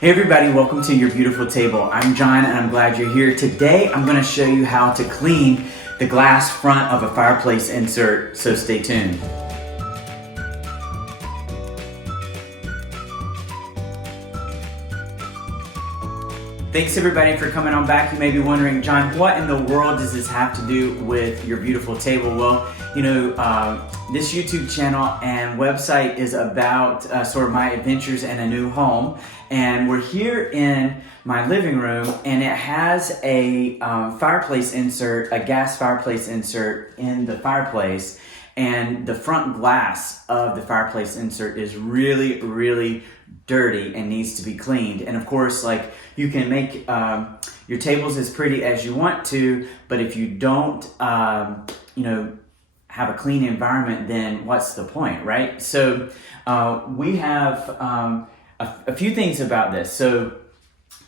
Hey everybody, welcome to Your Beautiful Table. I'm John and I'm glad you're here. Today I'm going to show you how to clean the glass front of a fireplace insert, so stay tuned. Thanks everybody for coming on back. You may be wondering, John, what in the world does this have to do with Your Beautiful Table? Well, you know, this YouTube channel and website is about sort of my adventures in a new home. And we're here in my living room and it has a fireplace insert, a gas fireplace insert in the fireplace. And the front glass of the fireplace insert is really, really dirty and needs to be cleaned. And of course, like, you can make your tables as pretty as you want to, but if you don't, you know, have a clean environment, then what's the point, right? So we have a few things about this. So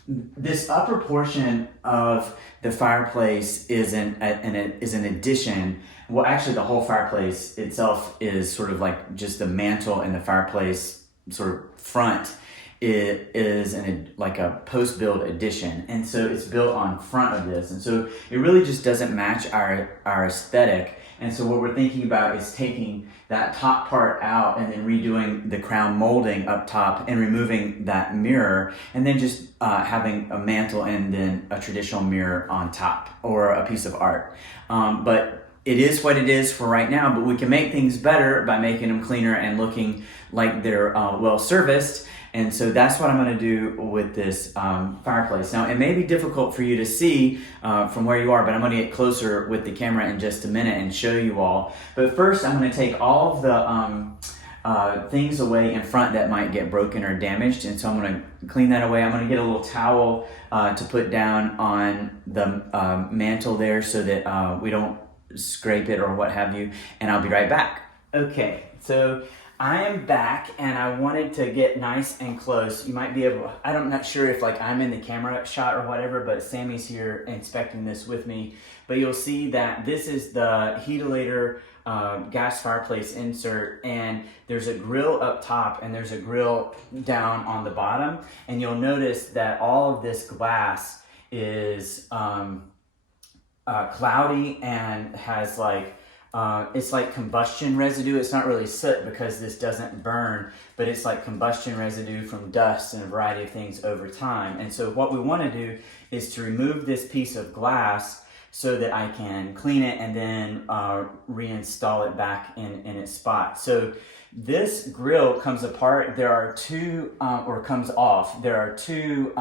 this upper portion of the fireplace is an addition. Well, actually, the whole fireplace itself is sort of like just the mantle and the fireplace sort of front. It is like a post-build addition, and so it's built on front of this, and so it really just doesn't match our aesthetic. And so what we're thinking about is taking that top part out and then redoing the crown molding up top and removing that mirror, and then just having a mantle and then a traditional mirror on top, or a piece of art. But it is what it is for right now, but we can make things better by making them cleaner and looking like they're well serviced. And so that's what I'm going to do with this fireplace. Now, it may be difficult for you to see from where you are, but I'm going to get closer with the camera in just a minute and show you all. But first, I'm going to take all of the things away in front that might get broken or damaged. And so I'm going to clean that away. I'm going to get a little towel to put down on the mantle there so that we don't scrape it or what have you. And I'll be right back. Okay, so I am back and I wanted to get nice and close. You might be able, I'm not sure if like I'm in the camera shot or whatever, but Sammy's here inspecting this with me. But you'll see that this is the Heatilator gas fireplace insert, and there's a grill up top and there's a grill down on the bottom. And you'll notice that all of this glass is cloudy and has like, it's like combustion residue. It's not really soot because this doesn't burn, but it's like combustion residue from dust and a variety of things over time. And so what we want to do is to remove this piece of glass so that I can clean it and then reinstall it back in its spot. So this grill comes apart. There are two, or comes off. There are two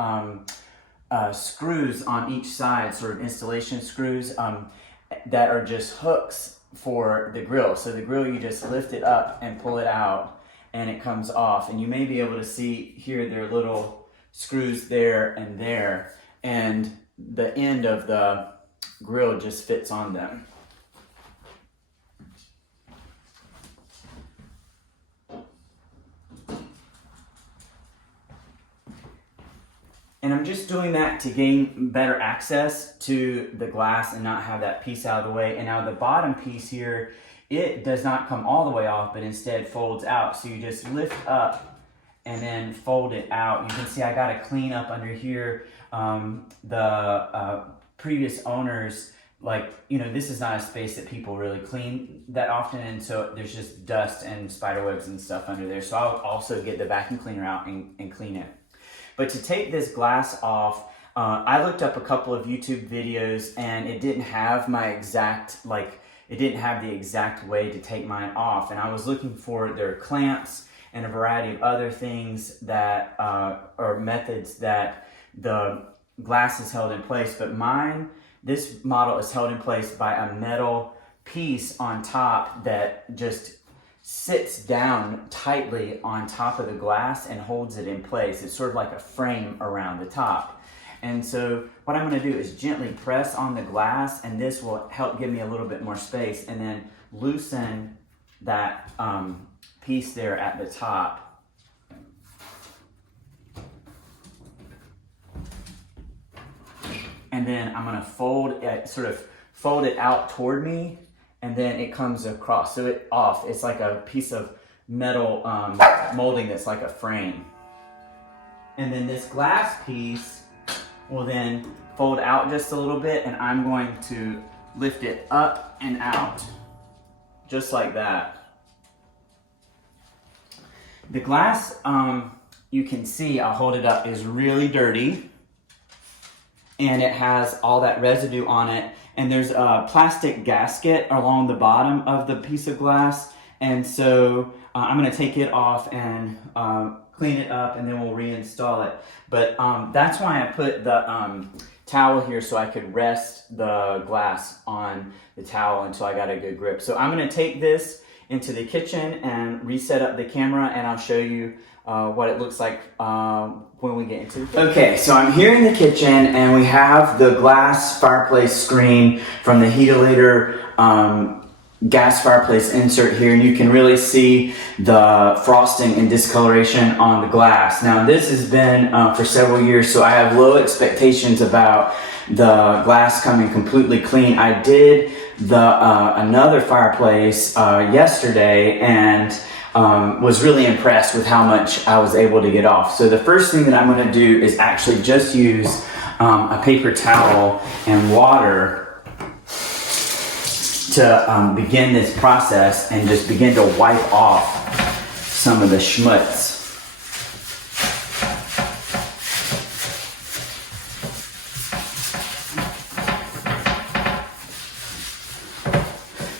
screws on each side, sort of installation screws that are just hooks for the grill. So the grill, you just lift it up and pull it out and it comes off. And you may be able to see here, there are little screws there, and the end of the grill just fits on them. And I'm just doing that to gain better access to the glass and not have that piece out of the way. And now the bottom piece here, it does not come all the way off, but instead folds out. So you just lift up and then fold it out. You can see I got to clean up under here. The previous owners, like, you know, this is not a space that people really clean that often. And so there's just dust and spider webs and stuff under there. So I'll also get the vacuum cleaner out and clean it. But to take this glass off, I looked up a couple of YouTube videos and it didn't have my exact, it didn't have the exact way to take mine off. And I was looking for their clamps and a variety of other things that, or methods that the glass is held in place. But mine, this model is held in place by a metal piece on top that just sits down tightly on top of the glass and holds it in place. It's sort of like a frame around the top. And so what I'm going to do is gently press on the glass, and this will help give me a little bit more space, and then loosen that piece there at the top. And then I'm going to fold it out toward me, and then it comes across. So it's like a piece of metal molding that's like a frame. And then this glass piece will then fold out just a little bit, and I'm going to lift it up and out, just like that. The glass, you can see, I'll hold it up, is really dirty, and it has all that residue on it. And there's a plastic gasket along the bottom of the piece of glass. And so I'm gonna take it off and clean it up, and then we'll reinstall it. But that's why I put the towel here, so I could rest the glass on the towel until I got a good grip. So I'm gonna take this into the kitchen and reset up the camera, and I'll show you what it looks like when we get into it. Okay, so I'm here in the kitchen, and we have the glass fireplace screen from the Heatilator gas fireplace insert here, and you can really see the frosting and discoloration on the glass. Now this has been for several years, so I have low expectations about the glass coming completely clean. I did another fireplace yesterday, and was really impressed with how much I was able to get off. So the first thing that I'm going to do is actually just use a paper towel and water to begin this process, and just begin to wipe off some of the schmutz.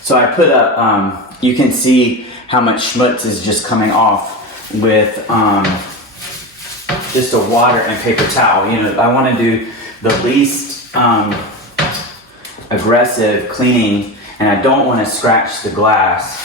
So I put you can see how much schmutz is just coming off with just a water and paper towel. You know, I want to do the least aggressive cleaning, and I don't want to scratch the glass.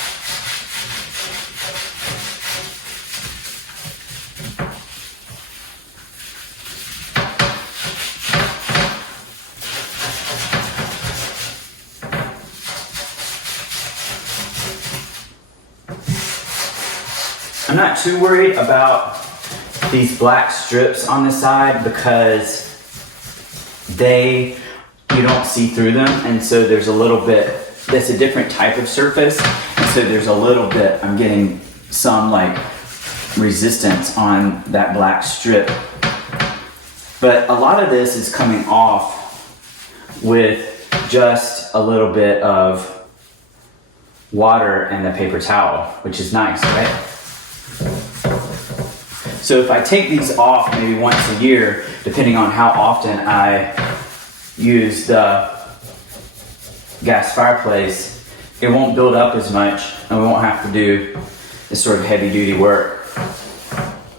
I'm not too worried about these black strips on the side, because you don't see through them, and so there's a little bit, that's a different type of surface, and so there's a little bit, I'm getting some like resistance on that black strip. But a lot of this is coming off with just a little bit of water and the paper towel, which is nice, right? So if I take these off maybe once a year, depending on how often I use the gas fireplace, it won't build up as much, and we won't have to do this sort of heavy duty work.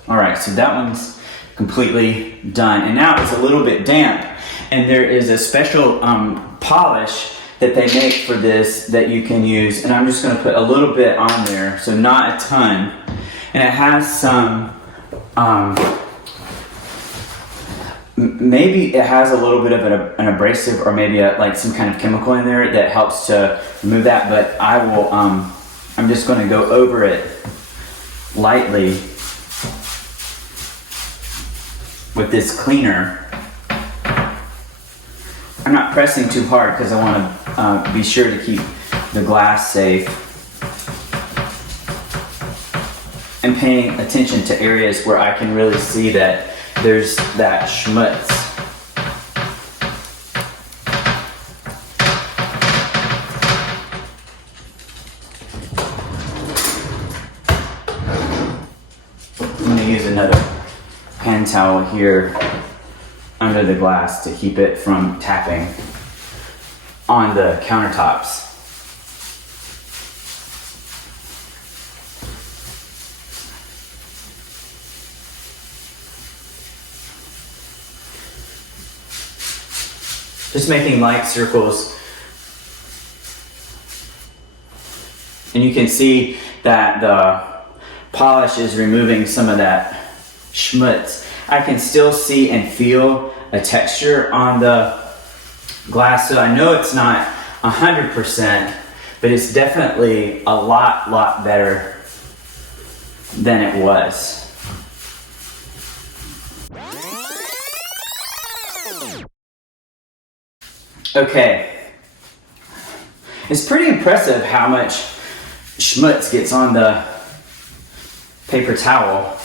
All right, so that one's completely done. And now it's a little bit damp, and there is a special polish that they make for this that you can use, and I'm just gonna put a little bit on there, so not a ton. And it has some, maybe it has a little bit of an abrasive, or maybe like some kind of chemical in there that helps to remove that, but I will, I'm just gonna go over it lightly with this cleaner. I'm not pressing too hard because I want to be sure to keep the glass safe, and paying attention to areas where I can really see that there's that schmutz. I'm going to use another hand towel here under the glass to keep it from tapping on the countertops. Just making light circles. And you can see that the polish is removing some of that schmutz. I can still see and feel a texture on the glass, so I know it's not 100%, but it's definitely a lot better than it was. Okay, it's pretty impressive how much schmutz gets on the paper towel.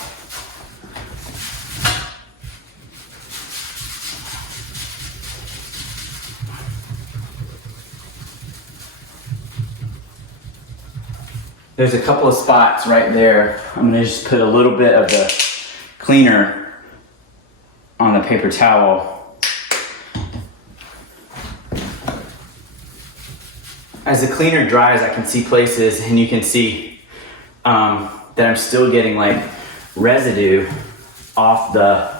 there's a couple of spots right there. I'm gonna just put a little bit of the cleaner on the paper towel. As the cleaner dries, I can see places, and you can see that I'm still getting like residue off the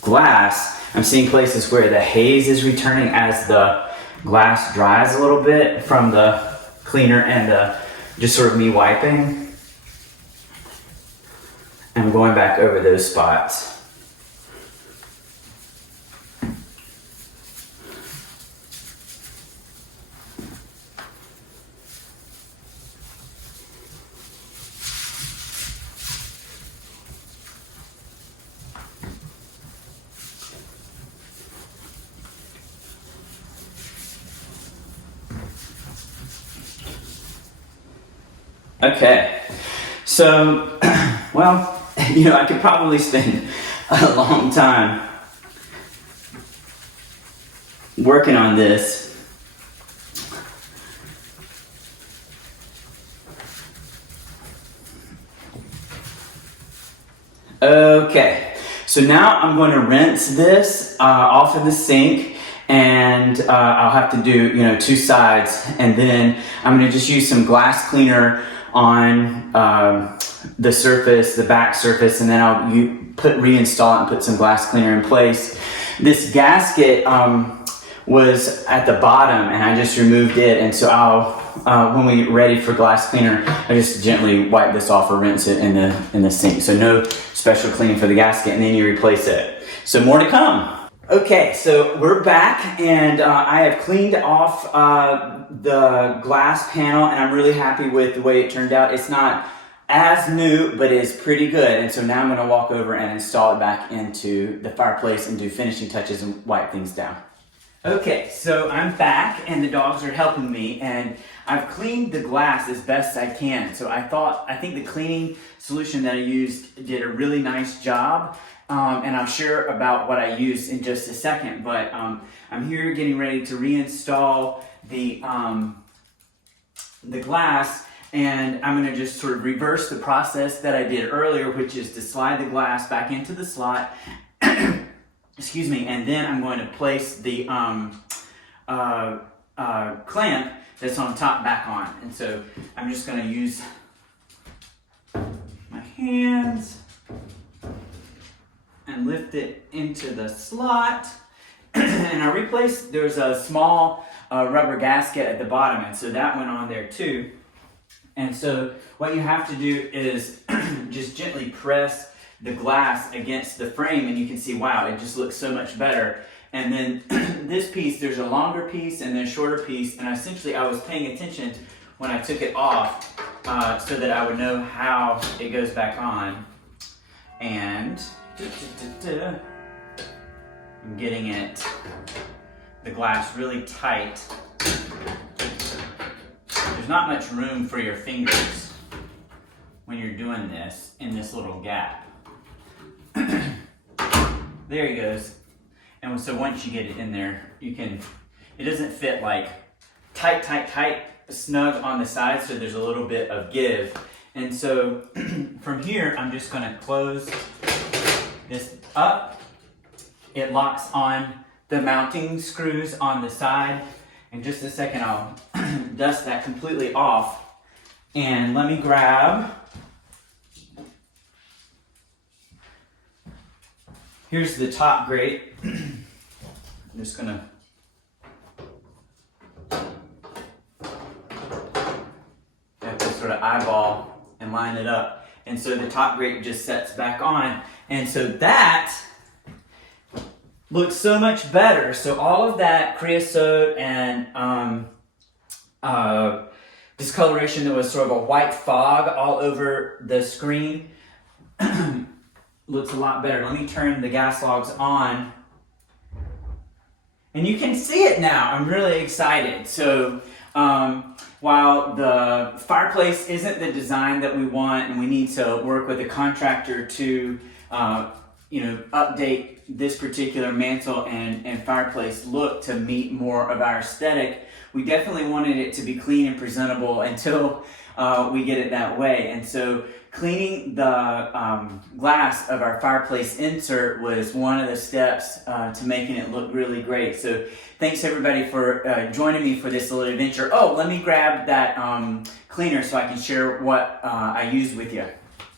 glass. I'm seeing places where the haze is returning as the glass dries a little bit from the cleaner and just sort of me wiping. And I'm going back over those spots. Okay, so, well, you know, I could probably spend a long time working on this. Okay, so now I'm going to rinse this off of the sink, and I'll have to do, you know, 2 sides, and then I'm going to just use some glass cleaner on the surface, the back surface, and then I'll reinstall it and put some glass cleaner in place. This gasket was at the bottom, and I just removed it, and so I'll when we get ready for glass cleaner, I just gently wipe this off or rinse it in the sink. So no special cleaning for the gasket, and then you replace it. So more to come. Okay, so we're back, and I have cleaned off the glass panel, and I'm really happy with the way it turned out. It's not as new, but it's pretty good. And so now I'm gonna walk over and install it back into the fireplace and do finishing touches and wipe things down. Okay, so I'm back, and the dogs are helping me, and I've cleaned the glass as best I can. So I think the cleaning solution that I used did a really nice job. And I'm sure about what I used in just a second, but I'm here getting ready to reinstall the glass, and I'm going to just sort of reverse the process that I did earlier, which is to slide the glass back into the slot, excuse me, and then I'm going to place the clamp that's on top back on. And so I'm just going to use my hands and lift it into the slot. And I replaced, there's a small rubber gasket at the bottom, and so that went on there too. And so what you have to do is just gently press the glass against the frame, and you can see, wow, it just looks so much better. And then this piece, there's a longer piece and then a shorter piece, and essentially I was paying attention when I took it off so that I would know how it goes back on. And I'm getting it, the glass really tight. There's not much room for your fingers when you're doing this in this little gap. There he goes. And so once you get it in there, it doesn't fit like tight, snug on the side, so there's a little bit of give. And so from here, I'm just gonna close this up. It locks on the mounting screws on the side. In just a second, I'll dust that completely off. And let me grab, here's the top grate. I'm just gonna have to sort of eyeball and line it up. And so the top grate just sets back on. And so that looks so much better. So all of that creosote and discoloration that was sort of a white fog all over the screen looks a lot better. Let me turn the gas logs on. And you can see it now. I'm really excited. So while the fireplace isn't the design that we want, and we need to work with a contractor to update this particular mantle and fireplace look to meet more of our aesthetic, we definitely wanted it to be clean and presentable until we get it that way. And so cleaning the glass of our fireplace insert was one of the steps to making it look really great. So thanks everybody for joining me for this little adventure. Oh, let me grab that cleaner so I can share what I used with you.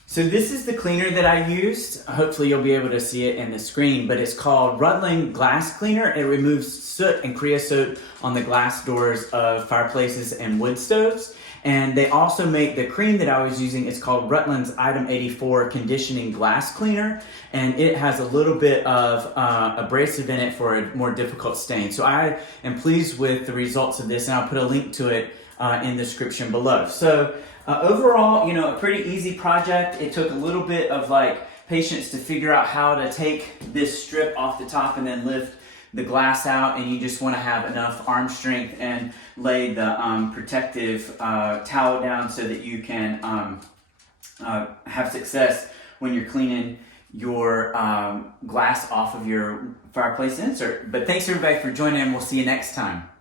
So this is the cleaner that I used. Hopefully you'll be able to see it in the screen, but it's called Reinstalling Glass Cleaner. It removes soot and creosote on the glass doors of fireplaces and wood stoves. And they also make the cream that I was using. It's called Rutland's Item 84 Conditioning Glass Cleaner. And it has a little bit of abrasive in it for a more difficult stain. So I am pleased with the results of this, and I'll put a link to it in the description below. So overall, you know, a pretty easy project. It took a little bit of patience to figure out how to take this strip off the top and then lift the glass out, and you just want to have enough arm strength and lay the protective towel down so that you can have success when you're cleaning your glass off of your fireplace insert. But thanks everybody for joining, and we'll see you next time.